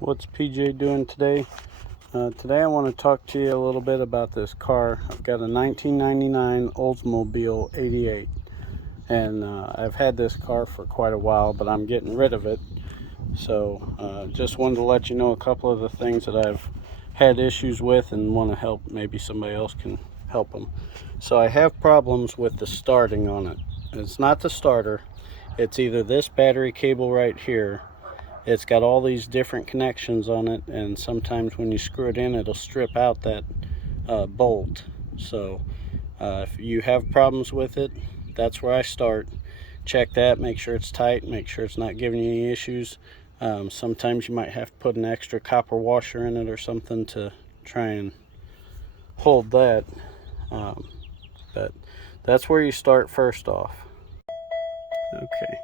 What's PJ doing today? Today I want to talk to you a little bit about this car. I've got a 1999 Oldsmobile 88, and I've had this car for quite a while, but I'm getting rid of it. So just wanted to let you know a couple of the things that I've had issues with and want to help. Maybe somebody else can help them. So I have problems with the starting on it. It's not the starter. It's either this battery cable right here. It's got all these different connections on it, and sometimes when you screw it in, it'll strip out that bolt. So if you have problems with it, that's where I start. Check that, make sure it's tight, make sure it's not giving you any issues. Sometimes you might have to put an extra copper washer in it or something to try and hold that. But that's where you start first off. Okay.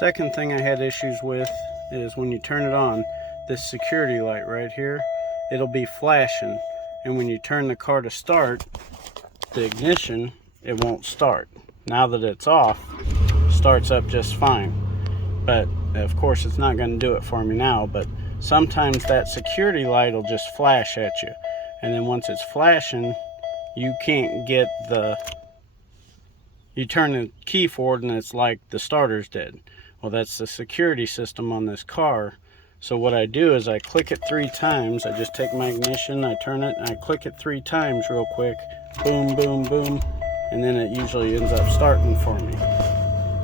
Second thing I had issues with is when you turn it on, this security light right here, it'll be flashing, and when you turn the car to start, the ignition, it won't start. Now that it's off, starts up just fine. But of course it's not going to do it for me now, but sometimes that security light will just flash at you, and then once it's flashing, you can't get you turn the key forward and it's like the starter's dead. Well, that's the security system on this car. So what I do is I click it 3 times. I just take my ignition, I turn it, and I click it 3 times real quick. Boom, boom, boom. And then it usually ends up starting for me.